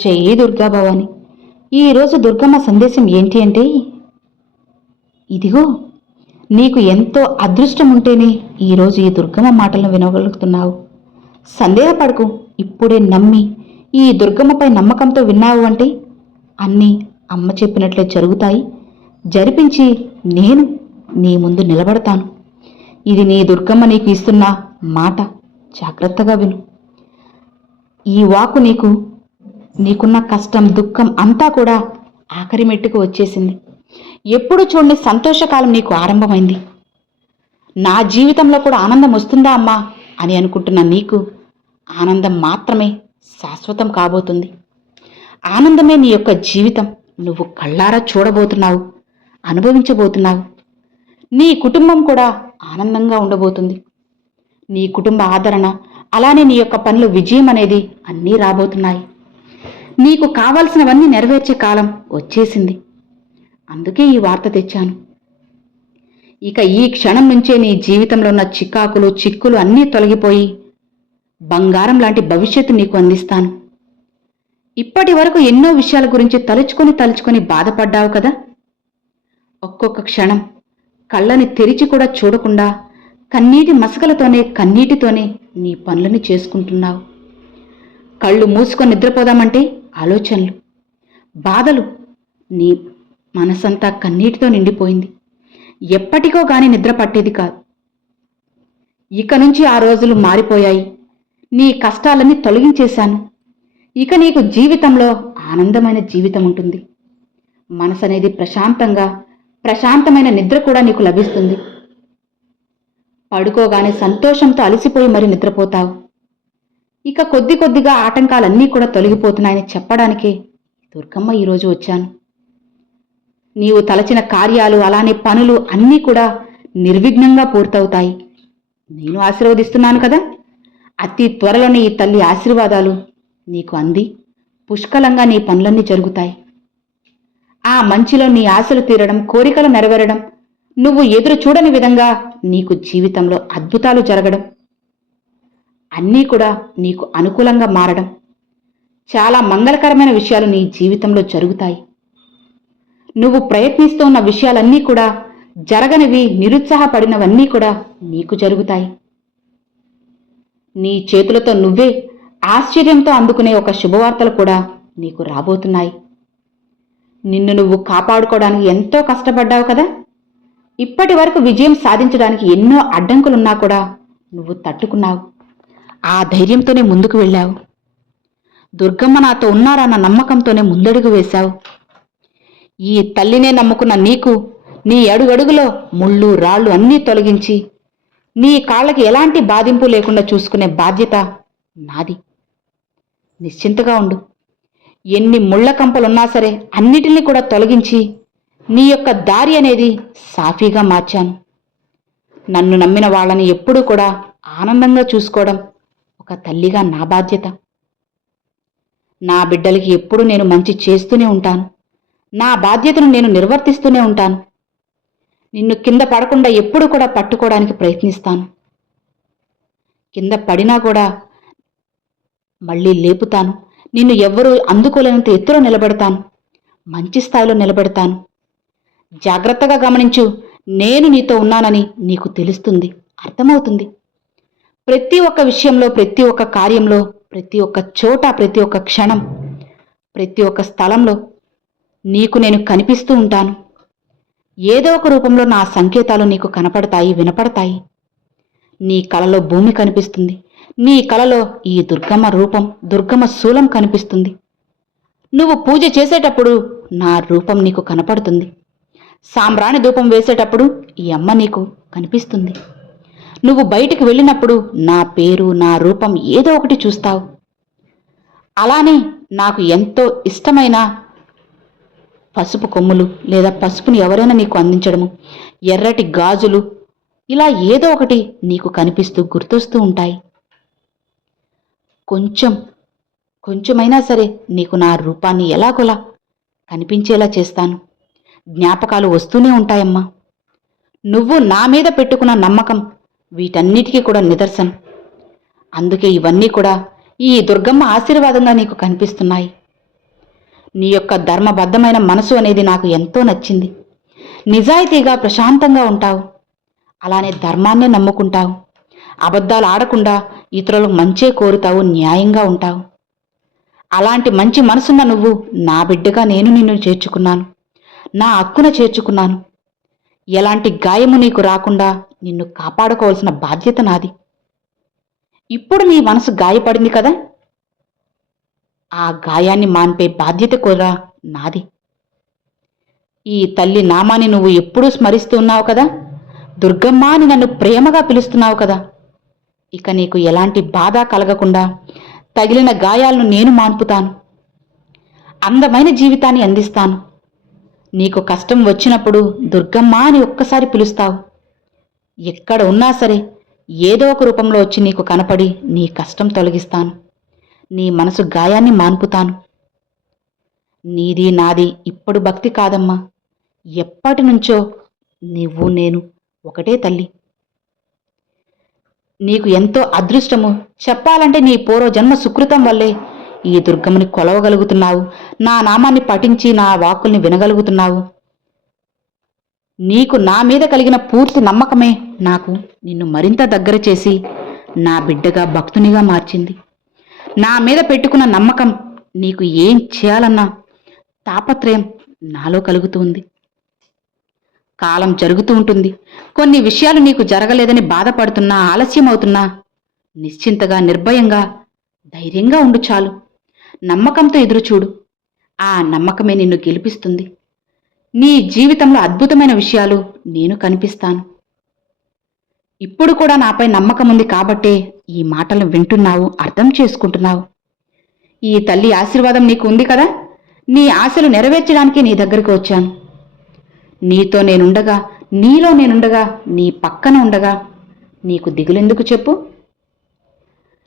జై దుర్గా భవాని. ఈరోజు దుర్గమ్మ సందేశం ఏంటి అంటే, ఇదిగో నీకు ఎంతో అదృష్టం ఉంటేనే ఈరోజు ఈ దుర్గమ్మ మాటలను వినగలుగుతున్నావు. సందేహపడకు, ఇప్పుడే నమ్మి ఈ దుర్గమ్మపై నమ్మకంతో విన్నావు అంటే అన్నీ అమ్మ చెప్పినట్లే జరుగుతాయి. జరిపించి నేను నీ ముందు నిలబడతాను. ఇది నీ దుర్గమ్మ నీకు ఇస్తున్న మాట. జాగ్రత్తగా విను. ఈ వాకు నీకున్న కష్టం, దుఃఖం అంతా కూడా ఆఖరి మెట్టుకు వచ్చేసింది. ఎప్పుడు చూడని సంతోషకాలం నీకు ఆరంభమైంది. నా జీవితంలో కూడా ఆనందం వస్తుందా అమ్మా అని అనుకుంటున్న నీకు ఆనందం మాత్రమే శాశ్వతం కాబోతుంది. ఆనందమే నీ యొక్క జీవితం. నువ్వు కళ్ళారా చూడబోతున్నావు, అనుభవించబోతున్నావు. నీ కుటుంబం కూడా ఆనందంగా ఉండబోతుంది. నీ కుటుంబ ఆదరణ, అలానే నీ యొక్క పనులు విజయం అనేది అన్నీ రాబోతున్నాయి. నీకు కావాల్సినవన్నీ నెరవేర్చే కాలం వచ్చేసింది. అందుకే ఈ వార్త తెచ్చాను. ఇక ఈ క్షణం నుంచే నీ జీవితంలో ఉన్న చికాకులు, చిక్కులు అన్నీ తొలగిపోయి బంగారం లాంటి భవిష్యత్తు నీకు అందిస్తాను. ఇప్పటి వరకు ఎన్నో విషయాల గురించి తలుచుకొని బాధపడ్డావు కదా. ఒక్కొక్క క్షణం కళ్ళని తెరిచి కూడా చూడకుండా కన్నీటితోనే నీ పనులను చేసుకుంటున్నావు. కళ్ళు మూసుకొని నిద్రపోదామంటే ఆలోచనలు, బాధలు, నీ మనసంతా కన్నీటితో నిండిపోయింది. ఎప్పటికో గాని నిద్ర పట్టేది కాదు. ఇక నుంచి ఆ రోజులు మారిపోయాయి. నీ కష్టాలన్నీ తొలగించేశాను. ఇక నీకు జీవితంలో ఆనందమైన జీవితం ఉంటుంది. మనసు అనేది ప్రశాంతమైన నిద్ర కూడా నీకు లభిస్తుంది. పడుకోగానే సంతోషంతో అలసిపోయి మరి నిద్రపోతావు. ఇక కొద్దిగా ఆటంకాలన్నీ కూడా తొలగిపోతున్నాయని చెప్పడానికే దుర్గమ్మ ఈరోజు వచ్చాను. నీవు తలచిన కార్యాలు, అలానే పనులు అన్నీ కూడా నిర్విఘ్నంగా పూర్తవుతాయి. నేను ఆశీర్వదిస్తున్నాను కదా. అతి త్వరలోనే ఈ తల్లి ఆశీర్వాదాలు నీకు అంది పుష్కలంగా నీ పనులన్నీ జరుగుతాయి. ఆ మంచిలో నీ ఆశలు తీరడం, కోరికలు నెరవేరడం, నువ్వు ఎదురు చూడని విధంగా నీకు జీవితంలో అద్భుతాలు జరగడం, అన్నీ కూడా నీకు అనుకూలంగా మారడం, చాలా మంగళకరమైన విషయాలు నీ జీవితంలో జరుగుతాయి. నువ్వు ప్రయత్నిస్తూ ఉన్న విషయాలన్నీ కూడా జరగనివి, నిరుత్సాహపడినవన్నీ కూడా నీకు జరుగుతాయి. నీ చేతులతో నువ్వే ఆశ్చర్యంతో అందుకునే ఒక శుభవార్తలు కూడా నీకు రాబోతున్నాయి. నిన్ను నువ్వు కాపాడుకోవడానికి ఎంతో కష్టపడ్డావు కదా. ఇప్పటి వరకు విజయం సాధించడానికి ఎన్నో అడ్డంకులున్నా కూడా నువ్వు తట్టుకున్నావు. ఆ ధైర్యంతోనే ముందుకు వెళ్ళావు. దుర్గమ్మ నాతో ఉన్నారన్న నమ్మకంతోనే ముందడుగు వేశావు. ఈ తల్లినే నమ్ముకున్న నీకు నీ అడుగడుగులో ముళ్ళు, రాళ్ళు అన్నీ తొలగించి నీ కాళ్ళకి ఎలాంటి బాధింపు లేకుండా చూసుకునే బాధ్యత నాది. నిశ్చింతగా ఉండు. ఎన్ని ముళ్ళ కంపలున్నా సరే అన్నిటినీ కూడా తొలగించి నీ యొక్క దారి అనేది సాఫీగా మార్చాను. నన్ను నమ్మిన వాళ్ళని ఎప్పుడూ కూడా ఆనందంగా చూసుకోవడం ఒక తల్లిగా నా బాధ్యత. నా బిడ్డలకి ఎప్పుడూ నేను మంచి చేస్తూనే ఉంటాను. నా బాధ్యతను నేను నిర్వర్తిస్తూనే ఉంటాను. నిన్ను కింద పడకుండా ఎప్పుడూ కూడా పట్టుకోవడానికి ప్రయత్నిస్తాను. కింద పడినా కూడా మళ్ళీ లేపుతాను. నిన్ను ఎవ్వరూ అందుకోలేనంత ఎత్తులో నిలబెడతాను. మంచి స్థాయిలో నిలబెడతాను. జాగ్రత్తగా గమనించు. నేను నీతో ఉన్నానని నీకు తెలుస్తుంది, అర్థమవుతుంది. ప్రతి ఒక్క విషయంలో, ప్రతి ఒక్క కార్యంలో, ప్రతి ఒక్క చోట, ప్రతి ఒక్క క్షణం, ప్రతి ఒక్క స్థలంలో నీకు నేను కనిపిస్తూ ఉంటాను. ఏదో ఒక రూపంలో నా సంకేతాలు నీకు కనపడతాయి, వినపడతాయి. నీ కలలో భూమి కనిపిస్తుంది. నీ కలలో ఈ దుర్గమ్మ రూపం, దుర్గమ్మ శూలం కనిపిస్తుంది. నువ్వు పూజ చేసేటప్పుడు నా రూపం నీకు కనపడుతుంది. సాంబ్రాణి ధూపం వేసేటప్పుడు ఈ అమ్మ నీకు కనిపిస్తుంది. నువ్వు బయటికి వెళ్ళినప్పుడు నా పేరు, నా రూపం ఏదో ఒకటి చూస్తావు. అలానే నాకు ఎంతో ఇష్టమైన పసుపు కొమ్ములు లేదా పసుపుని ఎవరైనా నీకు అందించడము, ఎర్రటి గాజులు, ఇలా ఏదో ఒకటి నీకు కనిపిస్తూ గుర్తొస్తూ ఉంటాయి. కొంచెమైనా సరే నీకు నా రూపాన్ని ఎలాగోలా కనిపించేలా చేస్తాను. జ్ఞాపకాలు వస్తూనే ఉంటాయమ్మా. నువ్వు నా మీద పెట్టుకున్న నమ్మకం వీటన్నిటికీ కూడా నిదర్శనం. అందుకే ఇవన్నీ కూడా ఈ దుర్గమ్మ ఆశీర్వాదంగా నీకు కనిపిస్తున్నాయి. నీ యొక్క ధర్మబద్ధమైన మనసు అనేది నాకు ఎంతో నచ్చింది. నిజాయితీగా ప్రశాంతంగా ఉంటావు. అలానే ధర్మాన్నే నమ్ముకుంటావు. అబద్ధాలు ఆడకుండా ఇతరులకు మంచే కోరుతావు, న్యాయంగా ఉంటావు. అలాంటి మంచి మనసున్న నువ్వు నా బిడ్డగా నేను నిన్ను చేర్చుకున్నాను, నా హక్కున చేర్చుకున్నాను. ఎలాంటి గాయము నీకు రాకుండా నిన్ను కాపాడుకోవాల్సిన బాధ్యత నాది. ఇప్పుడు నీ మనసు గాయపడింది కదా, ఆ గాయాన్ని మాన్పే బాధ్యత కూడా నాది. ఈ తల్లి నామాన్ని నువ్వు ఎప్పుడూ స్మరిస్తూ ఉన్నావు కదా, దుర్గమ్మ అని నన్ను ప్రేమగా పిలుస్తున్నావు కదా. ఇక నీకు ఎలాంటి బాధ కలగకుండా తగిలిన గాయాలను నేను మాన్పుతాను. అందమైన జీవితాన్ని అందిస్తాను. నీకు కష్టం వచ్చినప్పుడు దుర్గమ్మ అని ఒక్కసారి పిలుస్తావు. ఎక్కడ ఉన్నా సరే ఏదో ఒక రూపంలో వచ్చి నీకు కనపడి నీ కష్టం తొలగిస్తాను. నీ మనసు గాయాన్ని మాన్పుతాను. నీది నాది ఇప్పుడు భక్తి కాదమ్మా, ఎప్పటి నుంచో నువ్వు నేను ఒకటే తల్లి. నీకు ఎంతో అదృష్టము. చెప్పాలంటే నీ పూర్వజన్మ సుకృతం వల్లే ఈ దుర్గమ్మని కొలవగలుగుతున్నావు, నా నామాన్ని పఠించి నా వాక్కుల్ని వినగలుగుతున్నావు. నీకు నా మీద కలిగిన పూర్తి నమ్మకమే నాకు నిన్ను మరింత దగ్గర చేసి నా బిడ్డగా భక్తునిగా మార్చింది. నా మీద పెట్టుకున్న నమ్మకం నీకు ఏం చేయాలన్నా తాపత్రయం నాలో కలుగుతుంది. కాలం జరుగుతూ ఉంటుంది. కొన్ని విషయాలు నీకు జరగలేదని బాధపడుతున్నా, ఆలస్యం అవుతున్నా నిశ్చింతగా, నిర్భయంగా, ధైర్యంగా ఉండు చాలు. నమ్మకంతో ఎదురుచూడు. ఆ నమ్మకమే నిన్ను గెలిపిస్తుంది. నీ జీవితంలో అద్భుతమైన విషయాలు నేను కనిపిస్తాను. ఇప్పుడు కూడా నాపై నమ్మకం ఉంది కాబట్టే ఈ మాటలు వింటున్నావు, అర్థం చేసుకుంటున్నావు. ఈ తల్లి ఆశీర్వాదం నీకు ఉంది కదా, నీ ఆశలు నెరవేర్చడానికి నీ దగ్గరికి వచ్చాను. నీతో నేనుండగా, నీలో నేనుండగా, నీ పక్కన ఉండగా నీకు దిగులెందుకు చెప్పు?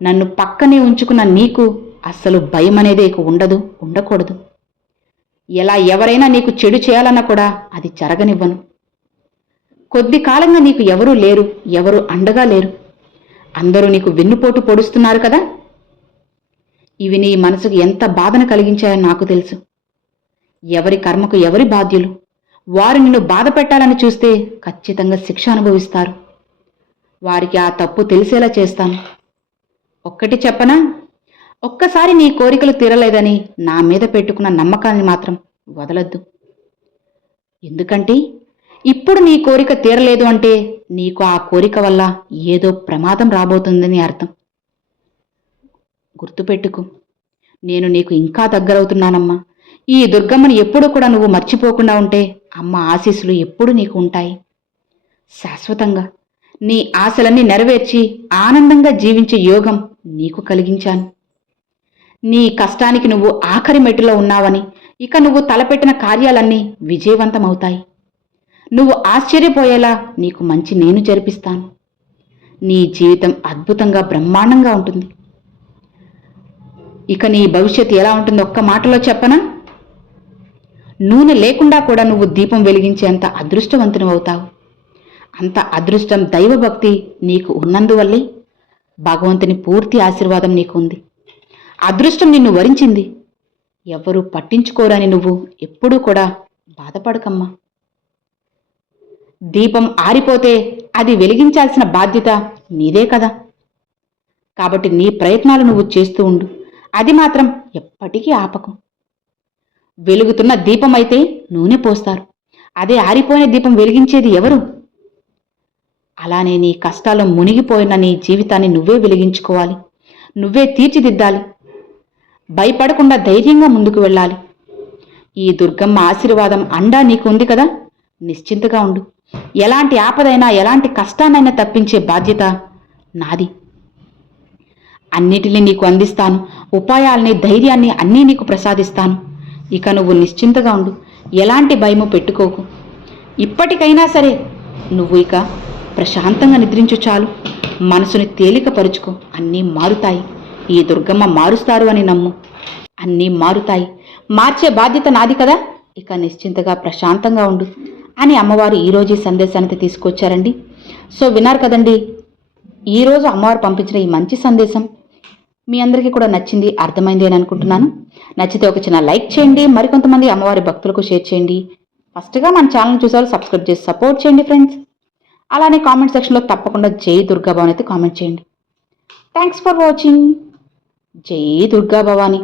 నన్ను పక్కనే ఉంచుకున్న నీకు అస్సలు భయం అనేది ఉండదు, ఉండకూడదు. ఎలా ఎవరైనా నీకు చెడు చేయాలన్నా కూడా అది జరగనివ్వను. కొద్ది కాలంగా నీకు ఎవరూ లేరు, ఎవరు అండగా లేరు. అందరూ నీకు వెన్నుపోటు పొడుస్తున్నారు కదా. ఇవి నీ మనసుకు ఎంత బాధను కలిగించాయో నాకు తెలుసు. ఎవరి కర్మకు ఎవరి బాధ్యులు. వారు నిన్ను బాధ పెట్టాలని చూస్తే ఖచ్చితంగా శిక్ష అనుభవిస్తారు. వారికి ఆ తప్పు తెలిసేలా చేస్తాను. ఒక్కటి చెప్పనా, ఒక్కసారి నీ కోరికలు తీరలేదని నా మీద పెట్టుకున్న నమ్మకాన్ని మాత్రం వదలొద్దు. ఎందుకంటే ఇప్పుడు నీ కోరిక తీరలేదు అంటే నీకు ఆ కోరిక వల్ల ఏదో ప్రమాదం రాబోతుందని అర్థం. గుర్తుపెట్టుకు, నేను నీకు ఇంకా దగ్గరవుతున్నానమ్మా. ఈ దుర్గమ్మని ఎప్పుడూ కూడా నువ్వు మర్చిపోకుండా ఉంటే అమ్మ ఆశీస్సులు ఎప్పుడూ నీకు ఉంటాయి. శాశ్వతంగా నీ ఆశలన్నీ నెరవేర్చి ఆనందంగా జీవించే యోగం నీకు కలిగించాను. నీ కష్టానికి నువ్వు ఆఖరి మెట్టులో ఉన్నావని, ఇక నువ్వు తలపెట్టిన కార్యాలన్నీ విజయవంతమవుతాయి. నువ్వు ఆశ్చర్యపోయేలా నీకు మంచి నేను జరిపిస్తాను. నీ జీవితం అద్భుతంగా, బ్రహ్మాండంగా ఉంటుంది. ఇక నీ భవిష్యత్తు ఎలా ఉంటుందో ఒక్క మాటలో చెప్పనా? నూనె లేకుండా కూడా నువ్వు దీపం వెలిగించేంత అదృష్టవంతుని అవుతావు. అంత అదృష్టం, దైవభక్తి నీకు ఉన్నందువల్లే భగవంతుని పూర్తి ఆశీర్వాదం నీకు ఉంది. అదృష్టం నిన్ను వరించింది. ఎవరూ పట్టించుకోరని నువ్వు ఎప్పుడూ కూడా బాధపడకమ్మా. దీపం ఆరిపోతే అది వెలిగించాల్సిన బాధ్యత నీదే కదా. కాబట్టి నీ ప్రయత్నాలు నువ్వు చేస్తూ ఉండు. అది మాత్రం ఎప్పటికీ ఆపకు. వెలుగుతున్న దీపమైతే నూనె పోస్తారు, అదే ఆరిపోయిన దీపం వెలిగించేది ఎవరు? అలానే నీ కష్టాలు మునిగిపోయిన నీ జీవితాన్ని నువ్వే వెలిగించుకోవాలి, నువ్వే తీర్చిదిద్దాలి. భయపడకుండా ధైర్యంగా ముందుకు వెళ్ళాలి. ఈ దుర్గమ్మ ఆశీర్వాదం అండా నీకు ఉంది కదా, నిశ్చింతగా ఉండు. ఎలాంటి ఆపదైనా, ఎలాంటి కష్టాన్నైనా తప్పించే బాధ్యత నాది. అన్నిటినీ నీకు అందిస్తాను. ఉపాయాల్ని, ధైర్యాన్ని అన్నీ నీకు ప్రసాదిస్తాను. ఇక నువ్వు నిశ్చింతగా ఉండు. ఎలాంటి భయము పెట్టుకోకు. ఇప్పటికైనా సరే నువ్వు ఇక ప్రశాంతంగా నిద్రించు చాలు. మనసుని తేలికపరుచుకో. అన్నీ మారుతాయి. ఈ దుర్గమ్మ మారుస్తారు అని నమ్ము. అన్నీ మారుతాయి. మార్చే బాధ్యత నాది కదా. ఇక నిశ్చింతగా, ప్రశాంతంగా ఉండు అని అమ్మవారు ఈరోజు ఈ సందేశాన్ని తీసుకొచ్చారండి. సో విన్నారు కదండి, ఈరోజు అమ్మవారు పంపించిన ఈ మంచి సందేశం మీ అందరికీ కూడా నచ్చింది, అర్థమైంది అని అనుకుంటున్నాను. నచ్చితే ఒక చిన్న లైక్ చేయండి, మరికొంతమంది అమ్మవారి భక్తులకు షేర్ చేయండి. ఫస్ట్గా మన ఛానల్ చూసేవాళ్ళు సబ్స్క్రైబ్ చేసి సపోర్ట్ చేయండి ఫ్రెండ్స్. అలానే కామెంట్ సెక్షన్లో తప్పకుండా జై దుర్గా భవాని అయితే కామెంట్ చేయండి. Thanks for watching. జై దుర్గా భవాని.